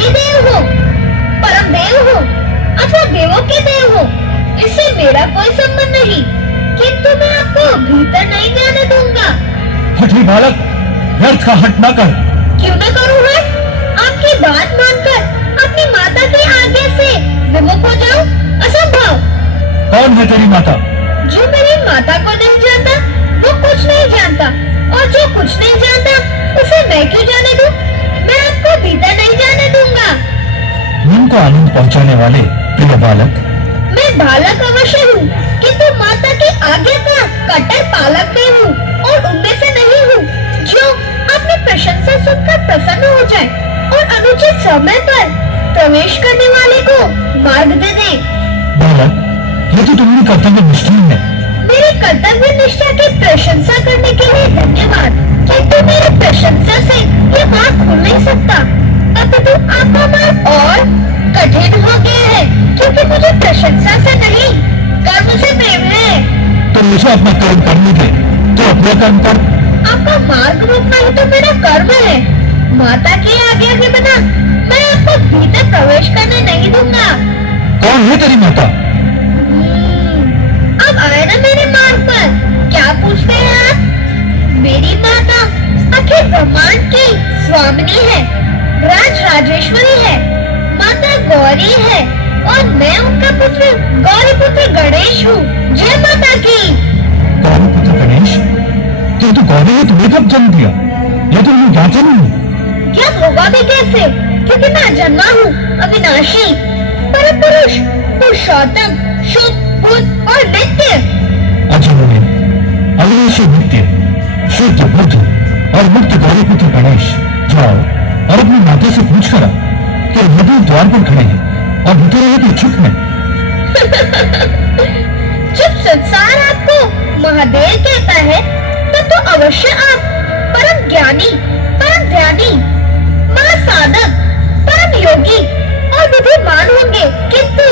आदि देव हो, परम देव हो अथवा देवों के देव हो, इससे मेरा कोई संबंध नहीं, किंतु मैं आपको भीतर नहीं जाने दूंगा। हठी बालक, व्यर्थ का हट न कर। क्यों न करूँ है? आपकी बात मानकर अपनी माता की आज्ञा से विमुख हो जाऊं? असंभव। कौन है तेरी माता? जो मेरी माता को नहीं जानता वो कुछ नहीं जानता, और जो कुछ नहीं जानता उसे मैं क्यों जाने दूं? मैं आपको भीतर नहीं जाने दूंगा। मन को आनंद पहुंचाने वाले प्रिय बालक, मैं बालक अवश्य हूँ, किंतु माता की आज्ञा का कट्टर पालक भी हूँ, और उनमें से नहीं हूँ जो अपनी प्रशंसा सुनकर प्रसन्न हो जाए और अनुचित समय पर प्रवेश करने वाले को मार्ग दे दे। बालक, ये तो तुम्हारी कर्तव्य निष्ठा है। मेरी कर्तव्य निष्ठा की प्रशंसा करने के लिए धन्यवाद, किंतु मेरी प्रशंसा से ये मार्ग खुल नहीं सकता, अपितु आपका मार्ग और कठिन हो गया है, क्योंकि मुझे प्रशंसा से नहीं कर्म से प्रेम है। तो मुझे अपना कर्म करने दे, तो अपना कर्म कर। आपका मार्ग रोकना ही तो मेरा कर्म है। माता की आज्ञा के बिना मैं आपको भीतर प्रवेश करने नहीं दूंगा। कौन है तेरी माता? अब आए ना मेरे मार्ग पर, क्या पूछते हैं आप? मेरी माता अखिल ब्रह्मांड की स्वामिनी है, राज राजेश्वरी है, माता गौरी है, और मैं उनका पुत्र गौरी पुत्र गणेश हूँ। जय माता की। गौरी पुत्र गणेश? तो गौरी ने तुम्हें कब जन्म दिया? ये तो मैं जानता नहीं। क्या होगा भी कैसे, क्योंकि मैं जन्मा हूँ अविनाशी, परम पुरुष, पुरुषोत्तम, शुभ, बुद्ध और नित्य। अजन्मे, अविनाशी, नित्य, शुद्ध, बुद्ध और मुक्त गौरी पुत्र गणेश, जाओ और अपनी माता से पूछ करा कि नदी द्वार पर खड़े हैं और भीतर रहने के इच्छुक हैं। जब संसार आपको महादेव कहता है तब तो अवश्य आप परम ज्ञानी, परम ध्यानी, महासाधक, परम योगी और विधिमान होंगे, किंतु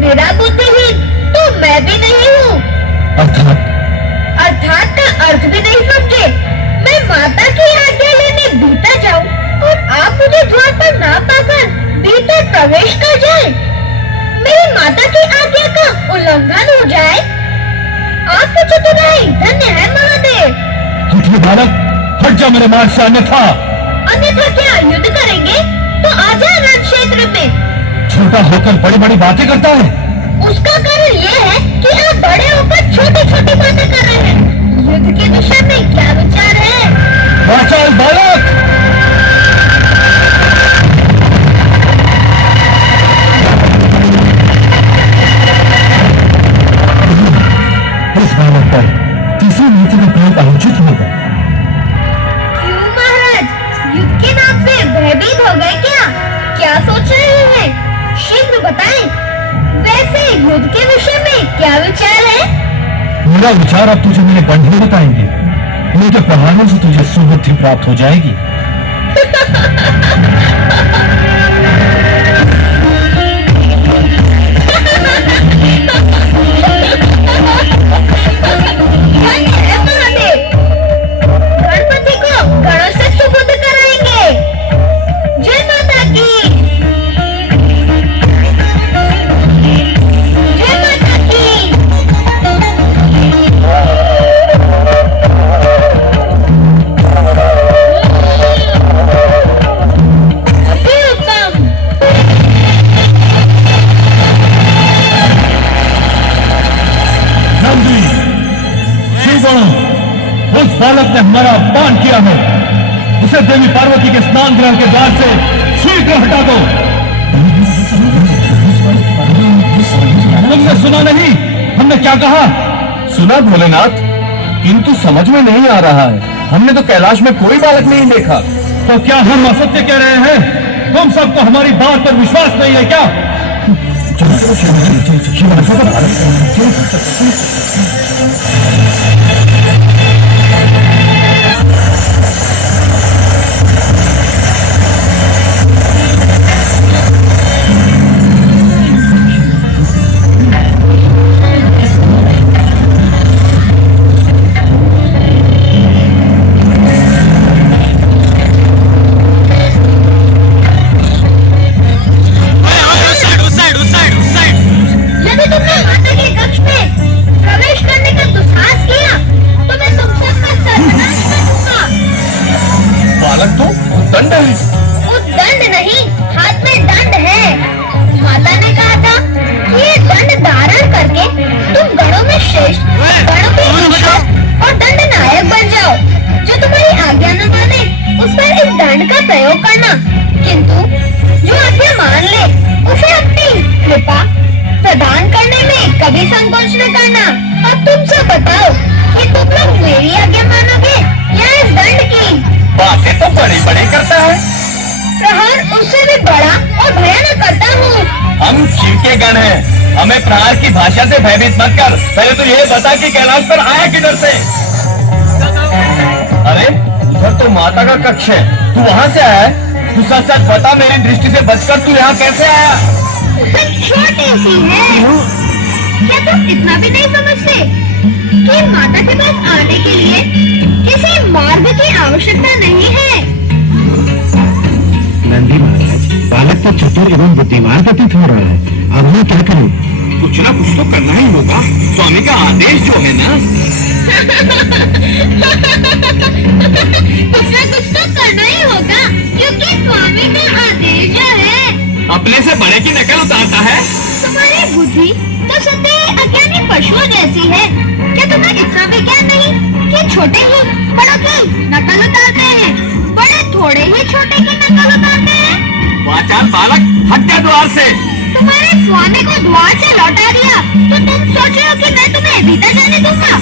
मेरा बुद्धिहीन तो मैं भी नहीं हूँ। अर्थात का अर्थ भी नहीं समझे। मैं माता की आज्ञा लेने भीतर जाऊँ और आप मुझे द्वार पर ना पाकर भीतर प्रवेश कर जाए, मेरी माता की आज्ञा का उल्लंघन हो जाए। आपकी चतुराई धन्य है महादेव। बालक, हट जा मेरे मार्ग से, अन्यथा क्या युद्ध करेंगे? तो आजा रण क्षेत्र में। छोटा होकर बड़ी बड़ी बातें करता है। उसका कारण ये है कि आप बड़े होकर छोटी छोटी बातें कर रहे हैं। युद्ध के विषय में क्या विचार है? चल बालक। इस बालक पर तीसरी नीति का प्रयोग अनुचित होगा। क्यों महाराज, युद्ध के नाम से भयभीत हो गए क्या? क्या सोच रहे हैं? शीघ्र बताएं। वैसे युद्ध के विषय में क्या विचार है? मेरा विचार अब तुझे मेरे बंधु बताएंगे। उनके प्रहारों से तुझे सुबुद्धि प्राप्त हो जाएगी। गणपति को गणों से सुबुद्ध कराएंगे। जय माता की। जय माता की। अति उत्तम। नंदी, शिवगणों, उस बालक ने हमारा अपमान किया है। उसे देवी पार्वती के स्नान गृह के द्वार से शीघ्र हटा दो। तुमने सुना नहीं हमने क्या कहा? सुना भोलेनाथ, किंतु समझ में नहीं आ रहा है। हमने तो कैलाश में कोई बालक नहीं देखा। तो क्या हम असत्य कह रहे हैं? तुम सबको हमारी बात पर विश्वास नहीं है क्या? दंड है। दंड नहीं, हाथ में दंड है। माता ने कहा था कि ये दंड धारण करके तुम गणों में श्रेष्ठ, गणों के ईश्वर और दंड नायक बन जाओ। जो तुम्हारी आज्ञा न माने उस पर इस दंड का प्रयोग करना, किंतु जो आज्ञा मान ले उसे अपनी कृपा प्रदान करने में कभी संकोच न करना। अब तुम सब बताओ कि तुम लोग मेरी आज्ञा मानोगे या इस दंड की? बातें तो बड़ी बड़ी करता है। प्रहार उससे भी बड़ा और भयानक करता हूँ। हम शिव के गण हैं, हमें प्रहार की भाषा से भयभीत मत कर। पहले तो ये बता कि कैलाश पर आया किधर से? अरे उधर तो माता का कक्ष है, तू वहाँ से आया है? तू सच सच बता, मेरी दृष्टि से बचकर तू यहाँ कैसे आया? छोटी सी है, क्या तुम इतना भी नहीं समझते कि माता के पास आने के लिए किसी मार्ग की आवश्यकता नहीं है? नंदी महाराज, बालक तो चतुर एवं बुद्धिमान प्रतीत हो रहा है। अब मैं क्या करूं? कुछ ना कुछ तो करना ही होगा, स्वामी का आदेश जो है ना। कुछ तो करना ही होगा, क्योंकि स्वामी का आदेश जो है। अपने से बड़े की नकल उतारता है। तुम्हारी बुद्धि तो सदैव अज्ञानी पशुओं जैसी है। क्या तुम्हें इतना भी ज्ञान नहीं कि छोटे ही बड़ों की नकल उतारते हैं, बड़े थोड़े ही छोटे की नकल उतारते हैं? वाचाल बालक, हट जा द्वार से। तुम्हारे स्वामी को द्वार से लौटा दिया तो तुम सोच रहे हो कि मैं तुम्हें भीतर जाने दूंगा?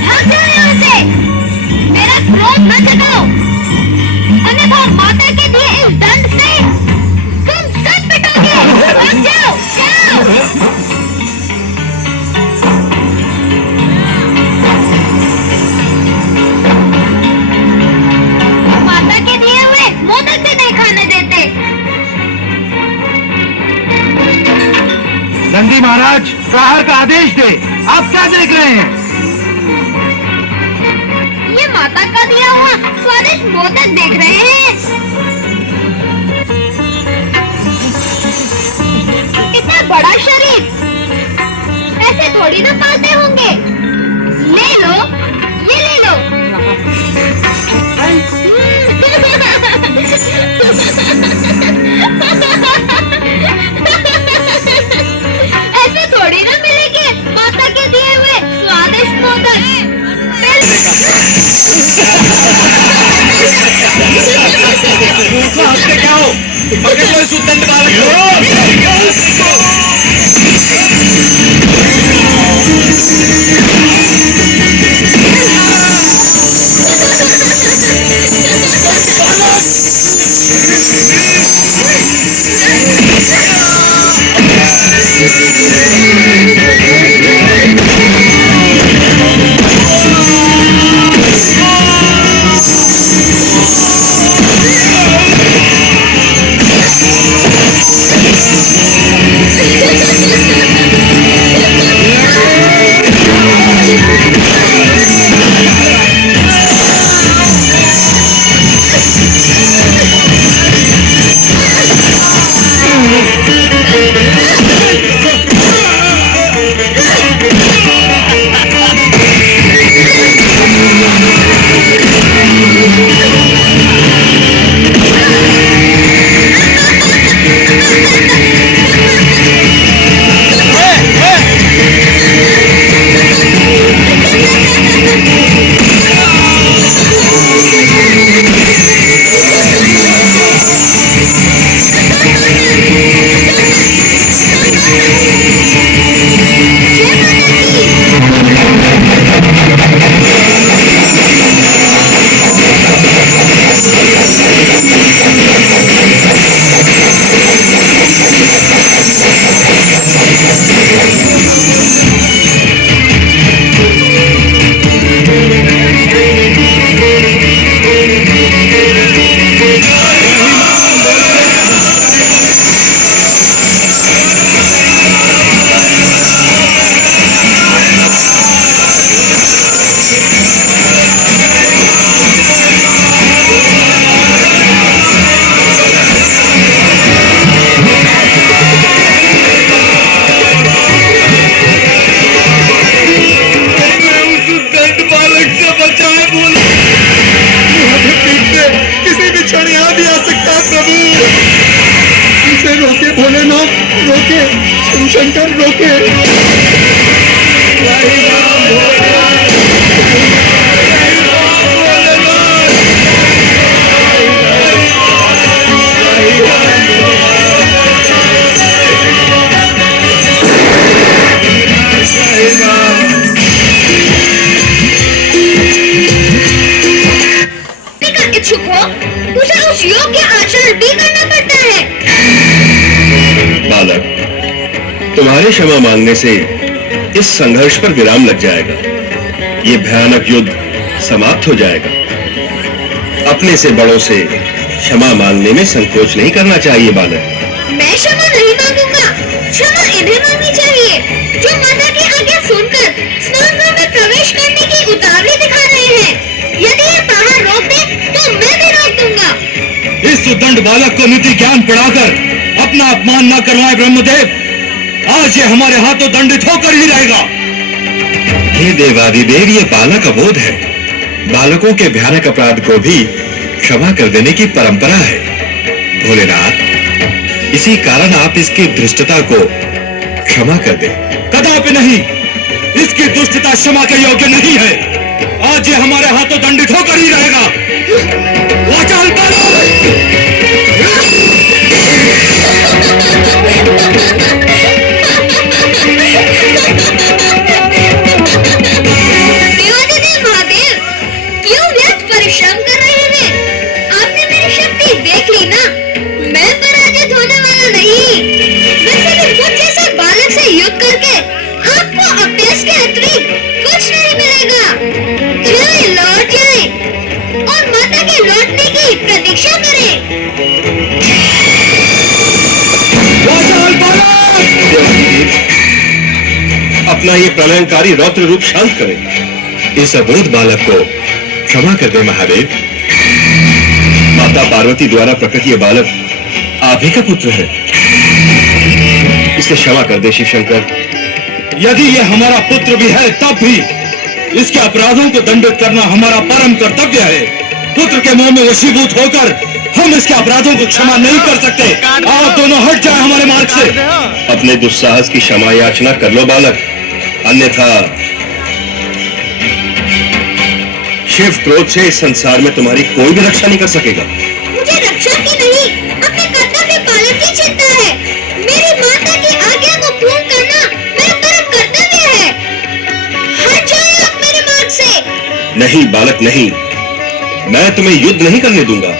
भाग जाओ यहाँ से, मेरा क्रोध न जगाओ, अन्यथा माता के दिए इस दंड से तुम सब पिटोगे। भाग जाओ, जाओ। माता के दिए हुए मोदक भी नहीं खाने देते। नंदी महाराज, प्रहार का आदेश दे। आप क्या देख रहे हैं? ये माता का दिया हुआ स्वादिष्ट मोदक देख रहे हैं। इतना बड़ा शरीर ऐसे थोड़ी ना पालते होंगे। ले लो, ये ले लो। ऐसे थोड़ी ना मिलेंगे माता के दिए हुए स्वादिष्ट मोदक। क्या हो? पकड़ लो इस उद्दंड बालक रोके शिवशंकर रोके। इच्छुक हो उसे उस योग्य आचरण भी करना पड़ता है। बालक, तुम्हारे क्षमा मांगने से इस संघर्ष पर विराम लग जाएगा। ये भयानक युद्ध समाप्त हो जाएगा। अपने से बड़ों से क्षमा मांगने में संकोच नहीं करना चाहिए बालक। मैं क्षमा नहीं मांगूंगा, क्षमा इन्हें मांगनी चाहिए जो माता की आज्ञा सुनकर स्नानगृह में प्रवेश करने की उतावली दिखा रहे हैं। यदि ये प्रहार रोक दे तो मैं भी रोक दूंगा। इस उद्दंड बालक को नीति ज्ञान पढ़ाकर अपना अपमान न करवाए ब्रह्मदेव। आज ये हमारे हाथों दंडित होकर ही रहेगा। हे देवादिदेव, ये बालक अबोध है। बालकों के भयानक अपराध को भी क्षमा कर देने की परंपरा है। भोलेनाथ, इसी कारण आप इसकी धृष्टता को क्षमा कर दें। कदापि नहीं, इसकी दुष्टता क्षमा के योग्य नहीं है। आज ये हमारे हाथों दंडित होकर ही रहेगा। वाचाल देवादिदेव महादेव, क्यों व्यर्थ परिश्रम कर रहे हैं? आपने मेरी शक्ति देख ली ना। मैं पराजित होने वाला नहीं। वैसे भी मुझ जैसे बालक से युद्ध करके आपको अभ्यास के अतिरिक्त कुछ नहीं मिलेगा। जाए लौट जाए और माता के लौटने की प्रतीक्षा करें। देवादिदेव, अपना ये प्रलयंकारी रौद्र रूप शांत करें। इस अबोध बालक को क्षमा कर दे महादेव। माता पार्वती द्वारा प्रकट ये बालक आप ही का पुत्र है। इसे क्षमा कर दे शिवशंकर। यदि ये हमारा पुत्र भी है तब भी इसके अपराधों को दंडित करना हमारा परम कर्तव्य है। पुत्र के मोह में वशीभूत होकर हम इसके अपराधों को क्षमा नहीं कर सकते। आप दोनों हट जाए हमारे मार्ग से। अपने दुस्साहस की क्षमा याचना कर लो बालक, अन्यथा शिव क्रोध से इस संसार में तुम्हारी कोई भी रक्षा नहीं कर सकेगा। मुझे रक्षा की नहीं, अपने कर्तव्य पालन की चिंता है। मेरी माता की आज्ञा को पूर्ण करना मेरा परम कर्तव्य है। हट जाइए आप मेरे मार्ग से। नहीं बालक नहीं, मैं तुम्हें युद्ध नहीं करने दूंगा।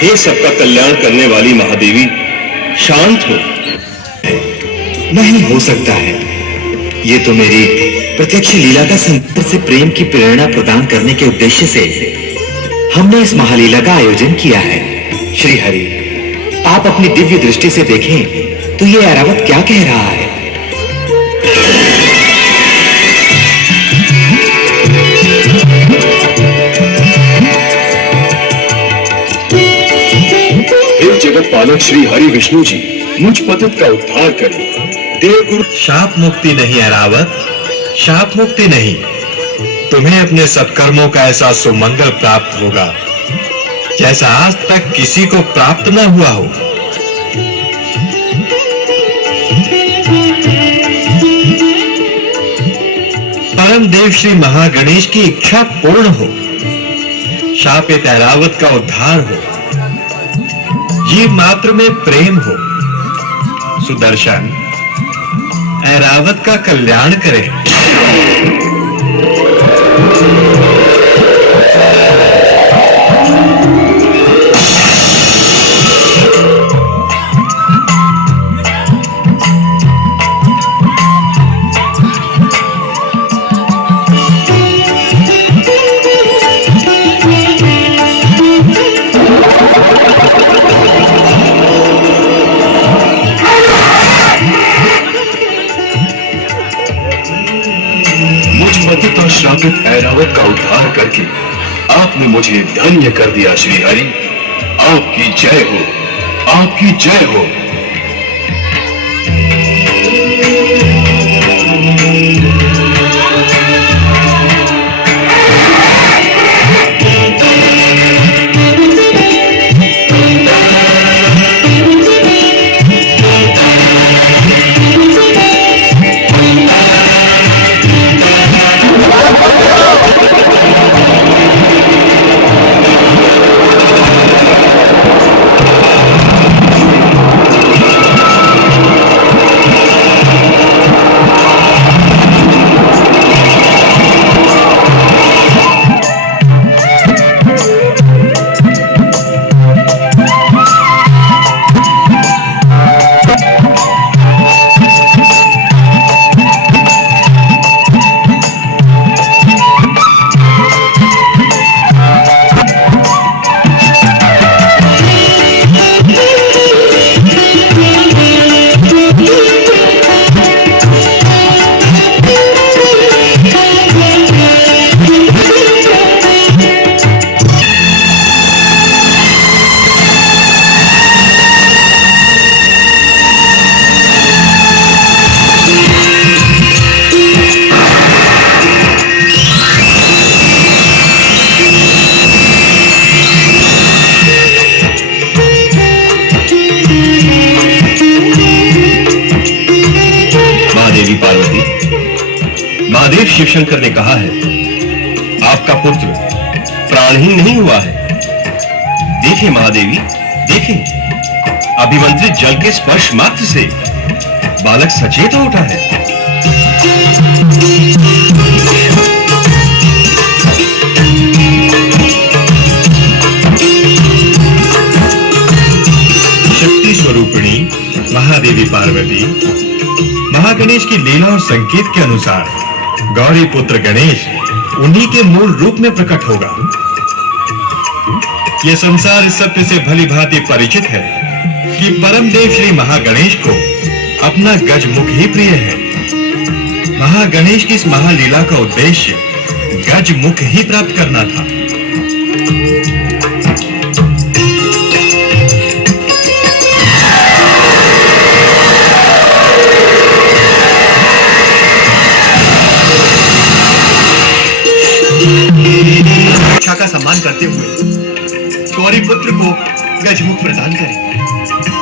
हे सबका कल्याण करने वाली महादेवी, शांत हो। नहीं हो सकता है। ये तो मेरी प्रत्यक्ष लीला का संतर से प्रेम की प्रेरणा प्रदान करने के उद्देश्य से हमने इस महालीला का आयोजन किया है। श्री हरि, आप अपनी दिव्य दृष्टि से देखें तो ये ऐरावत क्या कह रहा है। जगत पालक श्री हरि विष्णु जी, मुझ पतित का उद्धार करें। देवगुरु। शाप मुक्ति नहीं ऐरावत, शाप मुक्ति नहीं। तुम्हें अपने सत्कर्मों का ऐसा सुमंगल प्राप्त होगा जैसा आज तक किसी को प्राप्त न हुआ हो। परम देव श्री महागणेश की इच्छा पूर्ण हो, शापित ऐरावत का उद्धार हो, जीव मात्र में प्रेम हो। सुदर्शन ऐरावत का कल्याण करे। ऐरावत का उद्धार करके आपने मुझे धन्य कर दिया श्री हरि। आपकी जय हो, आपकी जय हो। महादेव शिवशंकर ने कहा है, आपका पुत्र प्राणहीन नहीं हुआ है। देखिए महादेवी, देखिए, अभिमंत्रित जल के स्पर्श मात्र से बालक सचेत हो उठा है। शक्ति स्वरूपिणी महादेवी पार्वती महागणेश की लीला और संकेत के अनुसार गौरी पुत्र गणेश उन्हीं के मूल रूप में प्रकट होगा। यह संसार इस सत्य से भली भांति परिचित है कि परम देव श्री महागणेश को अपना गजमुख ही प्रिय है। महागणेश की इस महालीला का उद्देश्य गजमुख ही प्राप्त करना था। का सम्मान करते हुए गौरी पुत्र को गजमुख प्रदान करें।